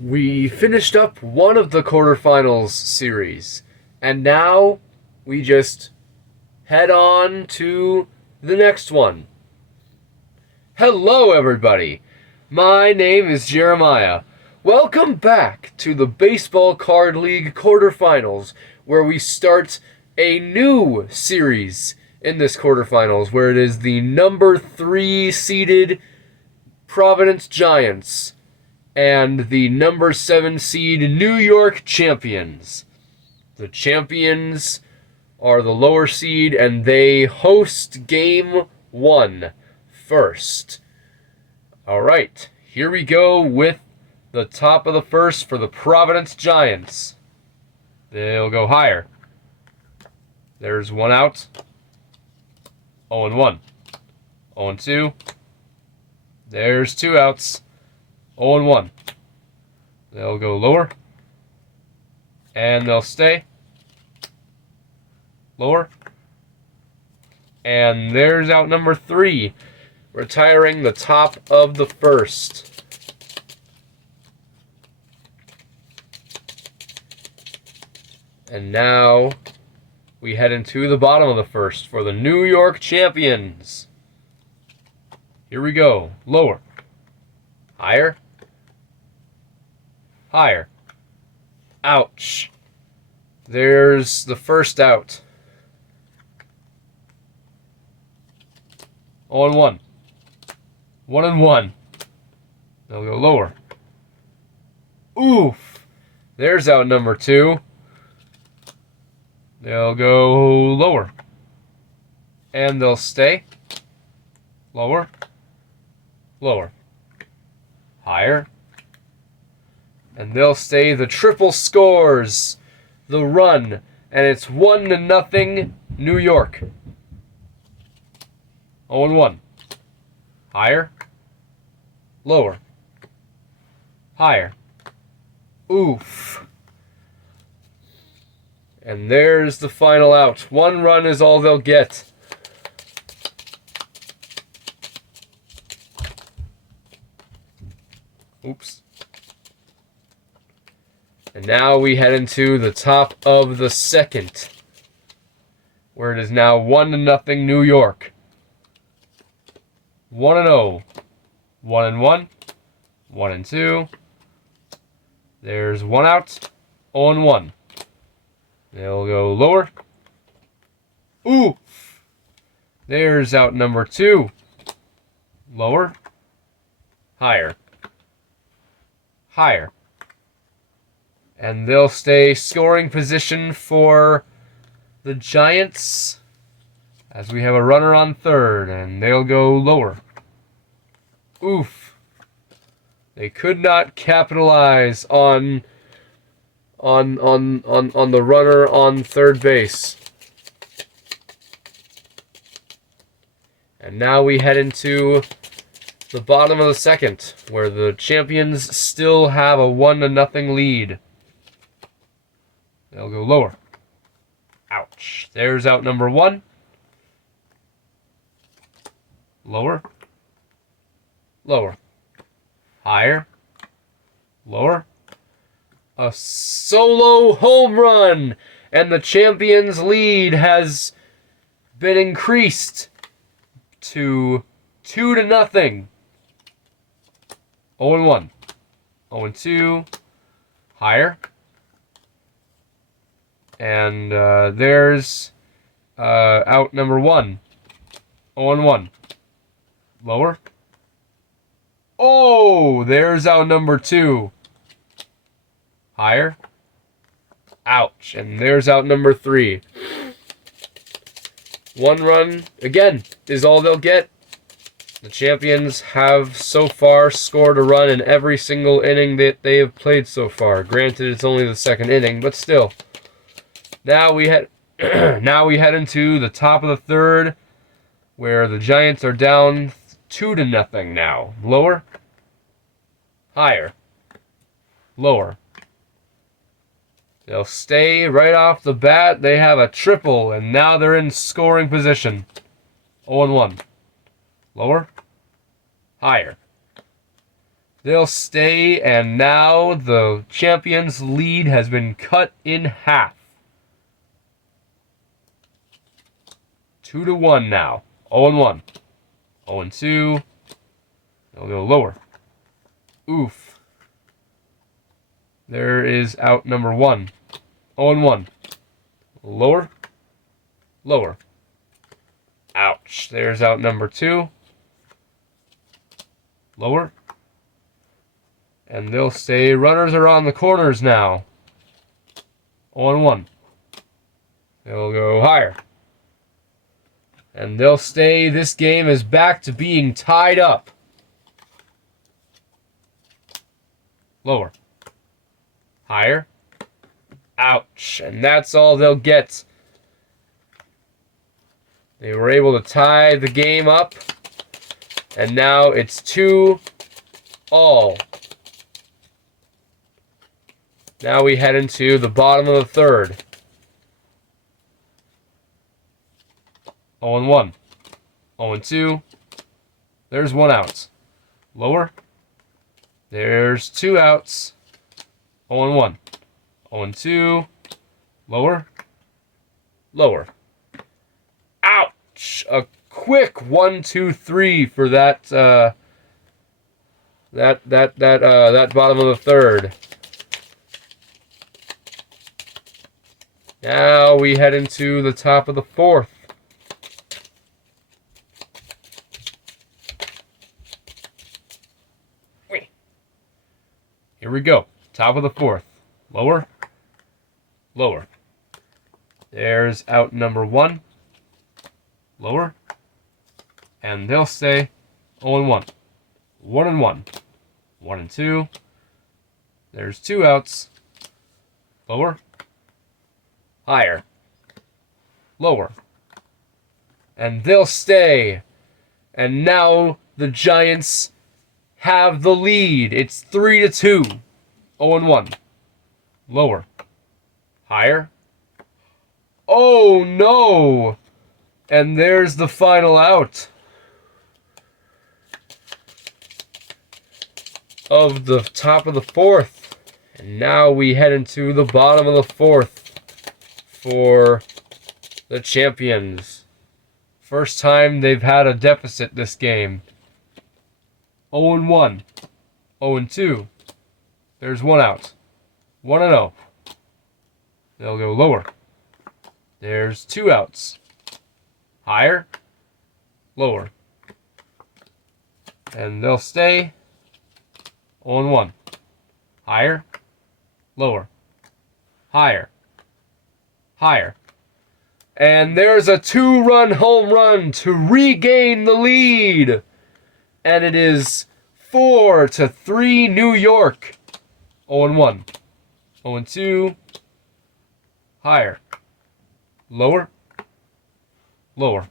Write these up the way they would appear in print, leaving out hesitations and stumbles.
We finished up one of the quarterfinals series, and now we just head on to the next one. Hello, everybody. My name is Jeremiah. Welcome back to the Baseball Card League quarterfinals, where we start a new series in this quarterfinals, where it is the number 3 seeded Providence Giants and the number 7 seed New York Champions. The champions are the lower seed, and they host Game 1 first. Alright, here we go with the top of the first for the Providence Giants. They'll go higher. There's one out. 0-1. 0-2. There's two outs. 0-1. They'll go lower. And they'll stay. Lower. And there's out number 3. Retiring the top of the first. And now we head into the bottom of the first for the New York Champions. Here we go. Lower. Higher. Higher. Ouch. There's the first out. 0-1. 1-1. They'll go lower. Oof. There's out number 2. They'll go lower. And they'll stay. Lower. Lower. Higher. And they'll stay. The triple scores the run, and it's 1-0 New York. 0-1. Higher. Lower. Higher. Oof. And there's the final out. 1 run is all they'll get. Oops. And now we head into the top of the second, where it is now 1-0 New York. 1-0. 1-1. 1-2. There's one out. 0-1. They'll go lower. Oof. There's out number 2. Lower. Higher. Higher. And they'll stay scoring position for the Giants as we have a runner on third, and they'll go lower. Oof. They could not capitalize on the runner on third base. And now we head into the bottom of the second, where the champions still have a 1-0 lead. They'll go lower. Ouch. There's out number 1. Lower. Lower. Higher. Lower. A solo home run! And the champions' lead has been increased to 2-0. 0-1. 0-2. Higher. And there's out number 1. 0-1. Lower. Oh, there's out number 2. Higher. Ouch. And there's out number 3. 1 run, again, is all they'll get. The champions have so far scored a run in every single inning that they have played so far. Granted, it's only the second inning, but still. Now we head into the top of the third, where the Giants are down 2-0 now. Lower. Higher. Lower. They'll stay right off the bat. They have a triple, and now they're in scoring position. 0-1. Lower. Higher. They'll stay, and now the champions' lead has been cut in half. 2-1 now. 0-1. 0-2. They'll go lower. Oof. There is out number 1. 0-1. Lower. Lower. Ouch. There's out number 2. Lower. And they'll stay. Runners are on the corners now. 0-1. They'll go higher. And they'll stay. This game is back to being tied up. Lower. Higher. Ouch. And that's all they'll get. They were able to tie the game up. And now it's 2-all. Now we head into the bottom of the third. 0-1. 0-2. There's 1 out. Lower. There's 2 outs. 0-1. 0-2. Lower. Lower. Ouch! A quick 1-2-3 for that bottom of the third. Now we head into the top of the fourth. Here we go. Top of the fourth. Lower. Lower. There's out number 1. Lower. And they'll stay 0-1. 1-1. 1-2. There's 2 outs. Lower. Higher. Lower. And they'll stay. And now the Giants have the lead. It's 3-2. 0-1. Lower. Higher. Oh no! And there's the final out of the top of the fourth. And now we head into the bottom of the fourth for the champions. First time they've had a deficit this game. 0-1. 0-2. There's 1 out. 1-0. They'll go lower. There's 2 outs. Higher. Lower. And they'll stay 0-1. Higher. Lower. Higher. Higher. And there's a 2-run home run to regain the lead. And it is 4-3 New York. 0-1. 0-2. Higher. Lower. Lower.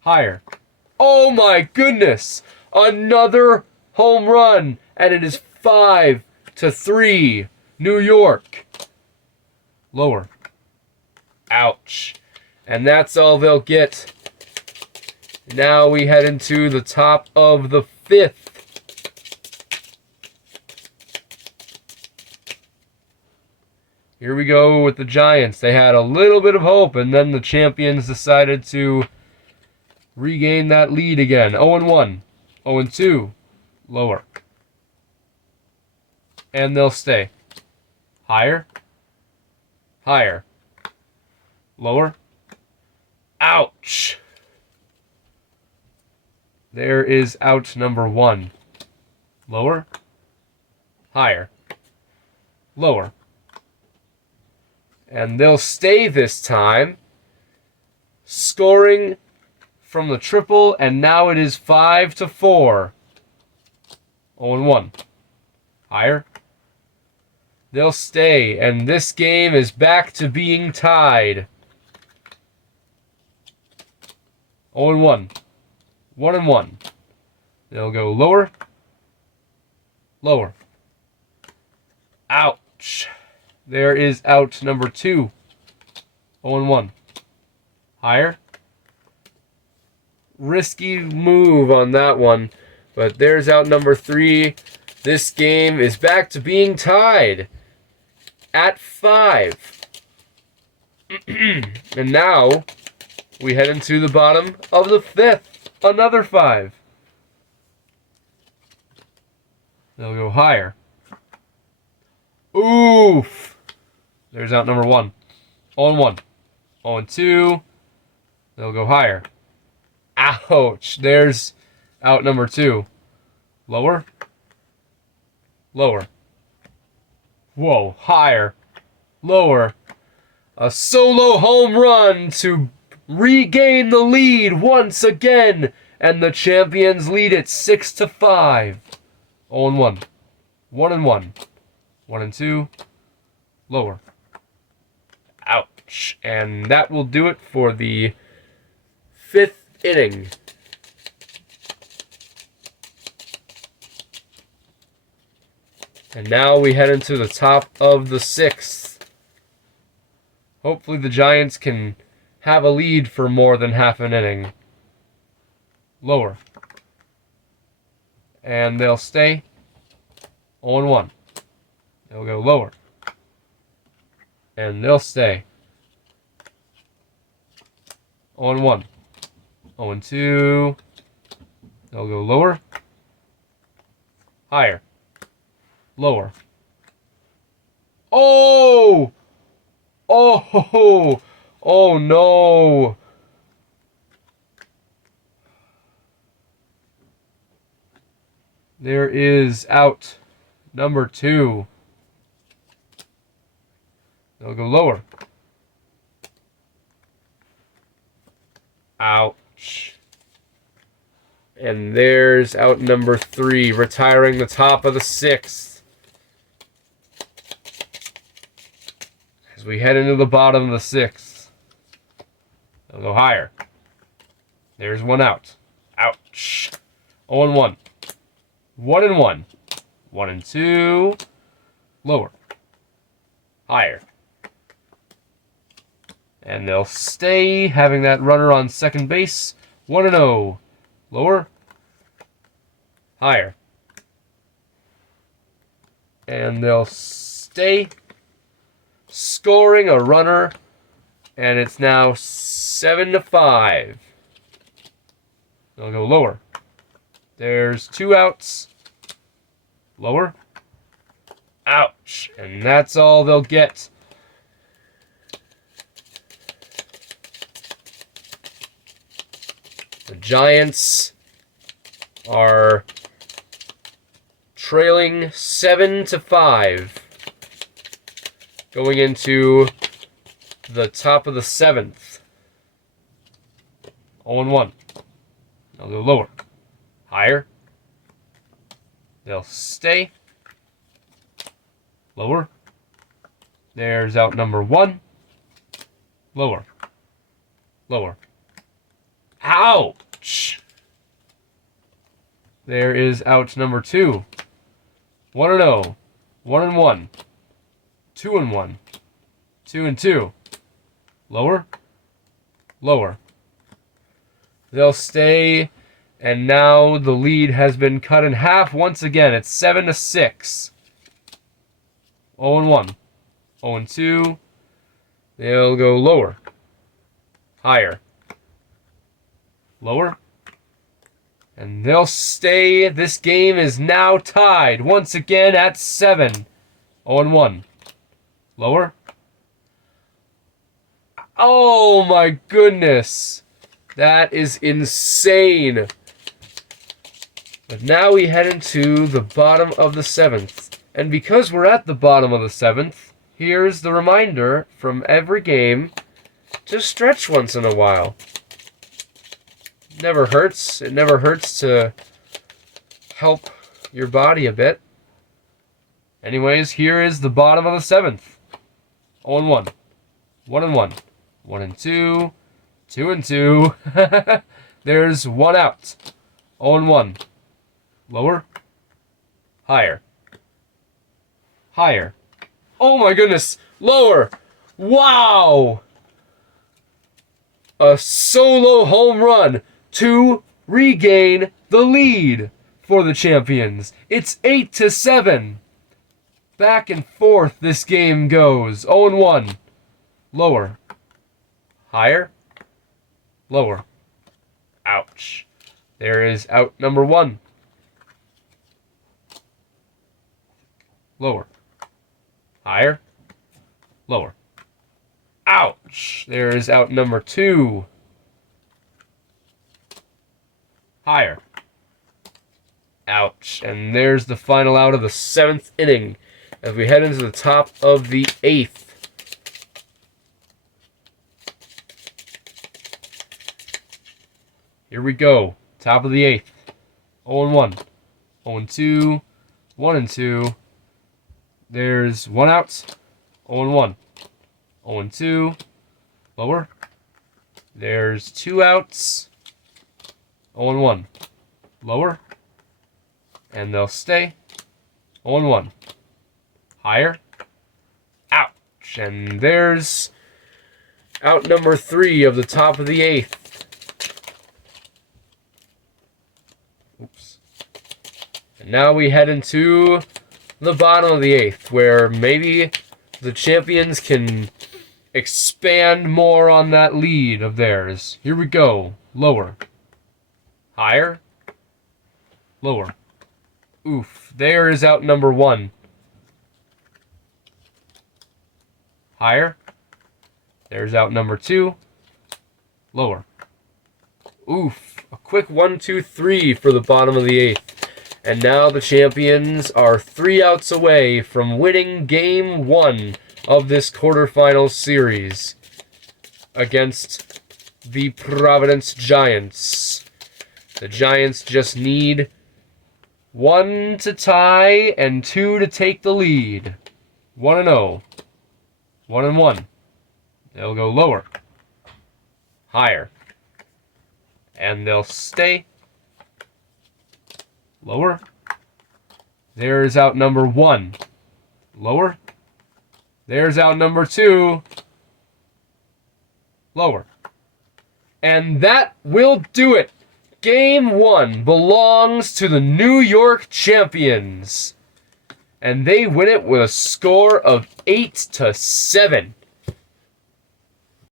Higher. Oh my goodness! Another home run. And it is 5-3 New York. Lower. Ouch. And that's all they'll get. Now we head into the top of the fifth. Here we go with the Giants. They had a little bit of hope, and then the champions decided to regain that lead again. 0-1. 0-2. Lower. And they'll stay. Higher. Higher. Lower. Ouch. There is out number 1. Lower. Higher. Lower. And they'll stay this time. Scoring from the triple, and now it is 5-4. 0-1. Higher. They'll stay, and this game is back to being tied. 0-1. 1-1. They'll go lower. Lower. Ouch. There is out number 2. 0-1. Higher. Risky move on that one. But there's out number 3. This game is back to being tied at 5. And now we head into the bottom of the 5th. Another 5. They'll go higher. Oof. There's out number 1. 0-1. 0-2. They'll go higher. Ouch. There's out number 2. Lower. Lower. Whoa. Higher. Lower. A solo home run to regain the lead once again. And the champions lead it 6-5. 0-1. 1-1. 1-2. Lower. Ouch. And that will do it for the 5th inning. And now we head into the top of the 6th. Hopefully the Giants can have a lead for more than half an inning. Lower. And they'll stay 0-1. They'll go lower. And they'll stay 0-1. 0-2. They'll go lower. Higher. Lower. Oh! Oh! Oh no! There is out number 2. They'll go lower. Ouch. And there's out number 3, retiring the top of the 6th. As we head into the bottom of the 6th. They'll go higher. There's one out. Ouch. 0-1. 1-1. 1-2. Lower. Higher. And they'll stay, having that runner on second base. 1-0. Lower. Higher. And they'll stay, scoring a runner. And it's now 7-5. They'll go lower. There's 2 outs. Lower. Ouch. And that's all they'll get. The Giants are trailing 7-5. Going into the top of the 7th. 0-1. They'll go lower. Higher. They'll stay. Lower. There's out number 1. Lower. Lower. Ouch! There is out number 2. 1-0. 1-1. 2-1. 2-2. Lower. Lower. They'll stay, and now the lead has been cut in half once again. It's 7-6. 0-1. 0-2. They'll go lower. Higher. Lower. And they'll stay. This game is now tied once again at 7. 0-1. Lower. Oh my goodness. That is insane. But now we head into the bottom of the 7th. And because we're at the bottom of the 7th, here's the reminder from every game to stretch once in a while. Never hurts. It never hurts to help your body a bit. Anyways, here is the bottom of the 7th. 0-1. 1-1. 1-2. 2-2. There's one out. 0-1. Lower. Higher. Higher. Oh my goodness. Lower. Wow. A solo home run to regain the lead for the champions. It's 8-7. Back and forth this game goes. 0-1. Lower. Higher. Lower. Ouch. There is out number 1. Lower. Higher. Lower. Ouch. There is out number 2. Higher. Ouch. And there's the final out of the 7th inning as we head into the top of the 8th. Here we go. Top of the 8th. 0-1. 0-2. 1-2. There's 1 out. 0-1. 0-2. Lower. There's 2 outs. 0-1. Lower. And they'll stay. 0-1. Higher. Ouch. And there's out number 3 of the top of the 8th. Oops. And now we head into the bottom of the 8th, where maybe the champions can expand more on that lead of theirs. Here we go. Lower. Higher. Lower. Oof. There is out number 1. Higher. There's out number 2. Lower. Oof. A quick 1-2-3 for the bottom of the 8th. And now the champions are 3 outs away from winning Game 1 of this quarterfinals series against the Providence Giants. The Giants just need 1 to tie and 2 to take the lead. 1-0. 1-1. They'll go lower. Higher. And they'll stay. Lower. There's out number 1. Lower. There's out number 2. Lower. And that will do it. Game 1 belongs to the New York champions. And they win it with a score of 8-7.